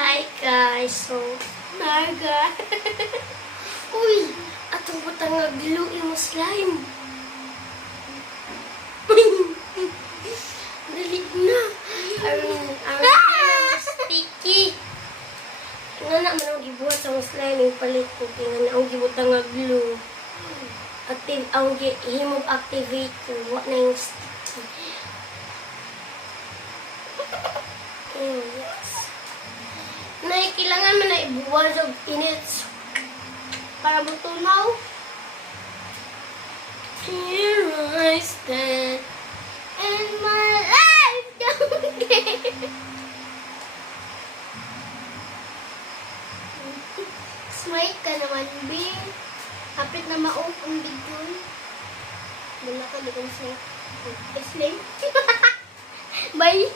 Hi guys, so naga. Uy, atong butang nga glue mo slime. Dali na. Ang sticky. Nga na man ang gibuhat sa slime yung palit ko kaya na ang gibutang nga glue. Active ang himog activate ko. Wa na yung sticky. Yes. Kailangan man na ibuwan sa init para butunaw. Here I stand and my life don't care. Smile ka naman, B. Kapit na ma-off ang video. Wala ka, di ko na smile. Bye!